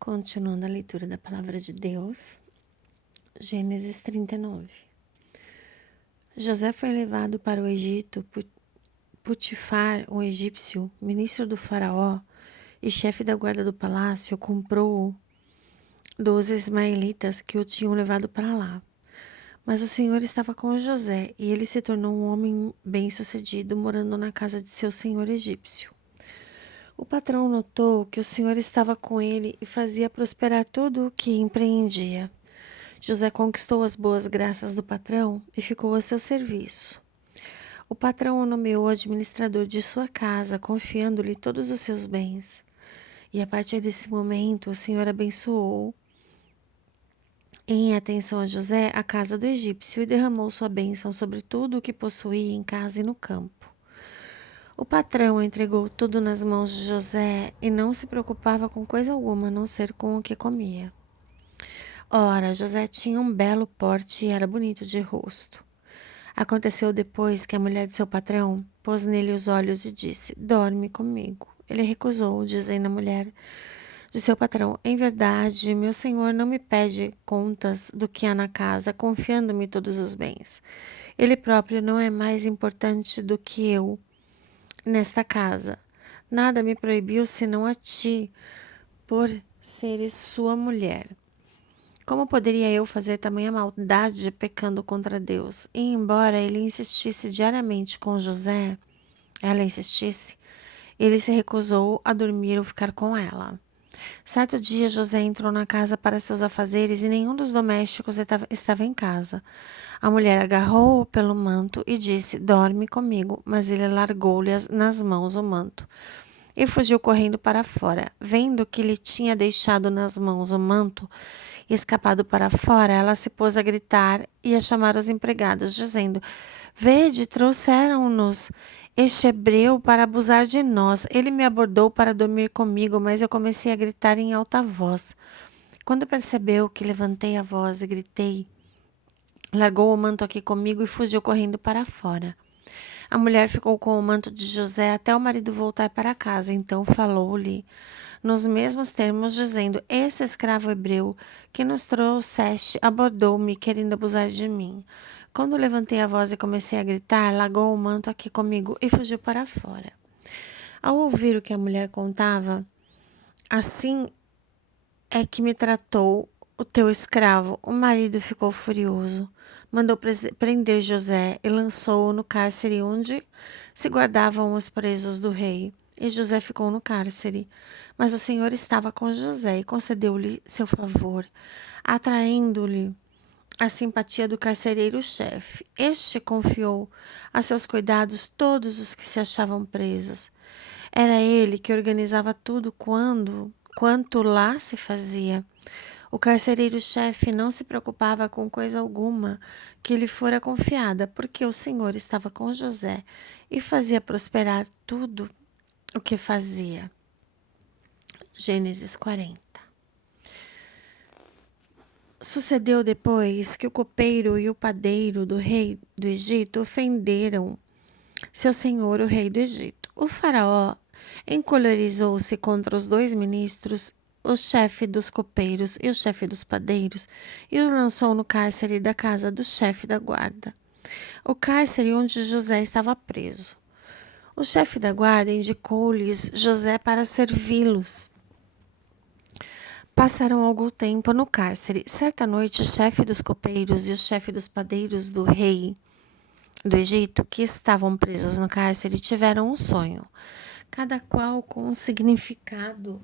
Continuando a leitura da palavra de Deus, Gênesis 39. José foi levado para o Egito. Putifar, um egípcio, ministro do faraó e chefe da guarda do palácio, comprou-o dos ismaelitas que o tinham levado para lá. Mas o Senhor estava com José e ele se tornou um homem bem-sucedido, morando na casa de seu senhor egípcio. O patrão notou que o Senhor estava com ele e fazia prosperar tudo o que empreendia. José conquistou as boas graças do patrão e ficou a seu serviço. O patrão o nomeou administrador de sua casa, confiando-lhe todos os seus bens. E a partir desse momento, o Senhor abençoou, em atenção a José, a casa do egípcio e derramou sua bênção sobre tudo o que possuía em casa e no campo. O patrão entregou tudo nas mãos de José e não se preocupava com coisa alguma, a não ser com o que comia. Ora, José tinha um belo porte e era bonito de rosto. Aconteceu depois que a mulher de seu patrão pôs nele os olhos e disse: "Dorme comigo." Ele recusou, dizendo à mulher de seu patrão: "Em verdade, meu senhor não me pede contas do que há na casa, confiando-me todos os bens. Ele próprio não é mais importante do que eu nesta casa. Nada me proibiu senão a ti, por seres sua mulher. Como poderia eu fazer tamanha maldade pecando contra Deus?" E embora ele insistisse diariamente com José, ela insistisse, ele se recusou a dormir ou ficar com ela. Certo dia, José entrou na casa para seus afazeres e nenhum dos domésticos estava em casa. A mulher agarrou-o pelo manto e disse: "Dorme comigo." Mas ele largou-lhe nas mãos o manto e fugiu correndo para fora. Vendo que lhe tinha deixado nas mãos o manto e escapado para fora, ela se pôs a gritar e a chamar os empregados, dizendo: "Vede, trouxeram-nos este hebreu para abusar de nós. Ele me abordou para dormir comigo, mas eu comecei a gritar em alta voz. Quando percebeu que levantei a voz e gritei, largou o manto aqui comigo e fugiu correndo para fora." A mulher ficou com o manto de José até o marido voltar para casa. Então falou-lhe nos mesmos termos, dizendo: "Esse escravo hebreu que nos trouxeste abordou-me, querendo abusar de mim. Quando levantei a voz e comecei a gritar, largou o manto aqui comigo e fugiu para fora." Ao ouvir o que a mulher contava: "Assim é que me tratou o teu escravo", o marido ficou furioso. Mandou prender José e lançou-o no cárcere onde se guardavam os presos do rei. E José ficou no cárcere. Mas o Senhor estava com José e concedeu-lhe seu favor, atraindo-lhe a simpatia do carcereiro-chefe. Este confiou a seus cuidados todos os que se achavam presos. Era ele que organizava tudo quanto lá se fazia. O carcereiro-chefe não se preocupava com coisa alguma que lhe fora confiada, porque o Senhor estava com José e fazia prosperar tudo o que fazia. Gênesis 40. Sucedeu depois que o copeiro e o padeiro do rei do Egito ofenderam seu senhor, o rei do Egito. O faraó encolerizou-se contra os dois ministros, o chefe dos copeiros e o chefe dos padeiros, e os lançou no cárcere da casa do chefe da guarda, o cárcere onde José estava preso. O chefe da guarda indicou-lhes José para servi-los. Passaram algum tempo no cárcere. Certa noite, o chefe dos copeiros e o chefe dos padeiros do rei do Egito, que estavam presos no cárcere, tiveram um sonho, cada qual com um significado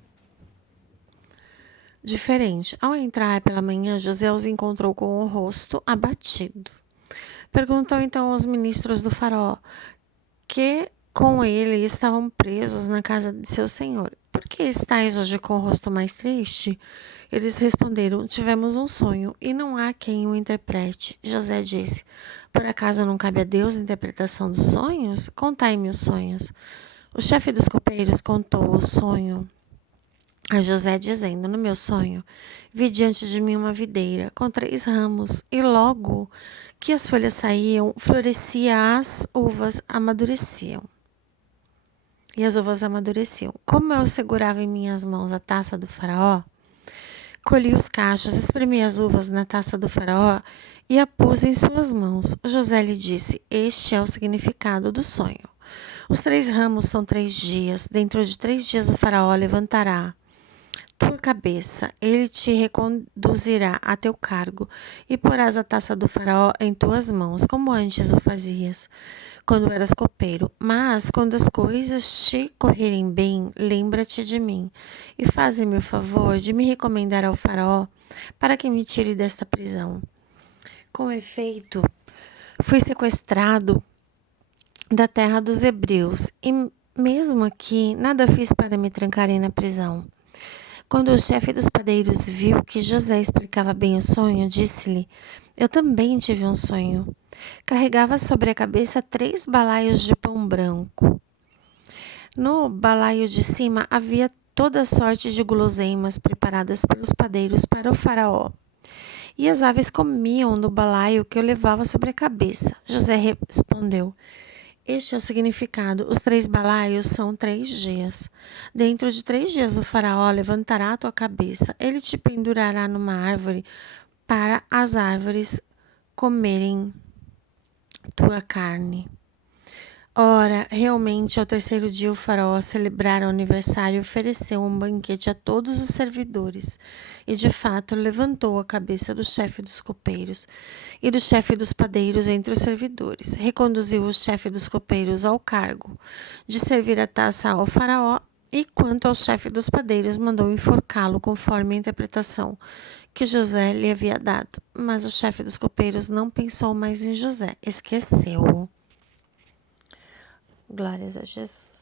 diferente. Ao entrar pela manhã, José os encontrou com o rosto abatido. Perguntou então aos ministros do faraó, que com ele estavam presos na casa de seu senhor: "Por que estáis hoje com o rosto mais triste?" Eles responderam: "Tivemos um sonho e não há quem o interprete." José disse: "Por acaso não cabe a Deus a interpretação dos sonhos? Contai-me os sonhos." O chefe dos copeiros contou o sonho a José, dizendo: "No meu sonho, vi diante de mim uma videira com 3 ramos, e logo que as folhas saíam, florescia, as uvas amadureciam. Como eu segurava em minhas mãos a taça do faraó, colhi os cachos, espremi as uvas na taça do faraó e a pus em suas mãos. José lhe disse: Este é o significado do sonho. Os 3 ramos são 3 dias. Dentro de 3 dias o faraó levantará tua cabeça, ele te reconduzirá a teu cargo e porás a taça do faraó em tuas mãos, como antes o fazias, quando eras copeiro. Mas, quando as coisas te correrem bem, lembra-te de mim e faze-me o favor de me recomendar ao faraó para que me tire desta prisão. Com efeito, fui sequestrado da terra dos hebreus e mesmo aqui nada fiz para me trancarem na prisão. Quando o chefe dos padeiros viu que José explicava bem o sonho, disse-lhe: Eu também tive um sonho. Carregava sobre a cabeça 3 balaios de pão branco. No balaio de cima havia toda sorte de guloseimas preparadas pelos padeiros para o faraó. E as aves comiam no balaio que eu levava sobre a cabeça. José respondeu: Este é o significado. Os 3 balaios são 3 dias. Dentro de 3 dias o faraó levantará a tua cabeça. Ele te pendurará numa árvore para as árvores comerem tua carne. Ora, realmente, ao 3º dia o faraó celebrar o aniversário e ofereceu um banquete a todos os servidores. E, de fato, levantou a cabeça do chefe dos copeiros e do chefe dos padeiros entre os servidores. Reconduziu o chefe dos copeiros ao cargo de servir a taça ao faraó e, quanto ao chefe dos padeiros, mandou enforcá-lo conforme a interpretação que José lhe havia dado. Mas o chefe dos copeiros não pensou mais em José, esqueceu-o. Glórias a Jesus.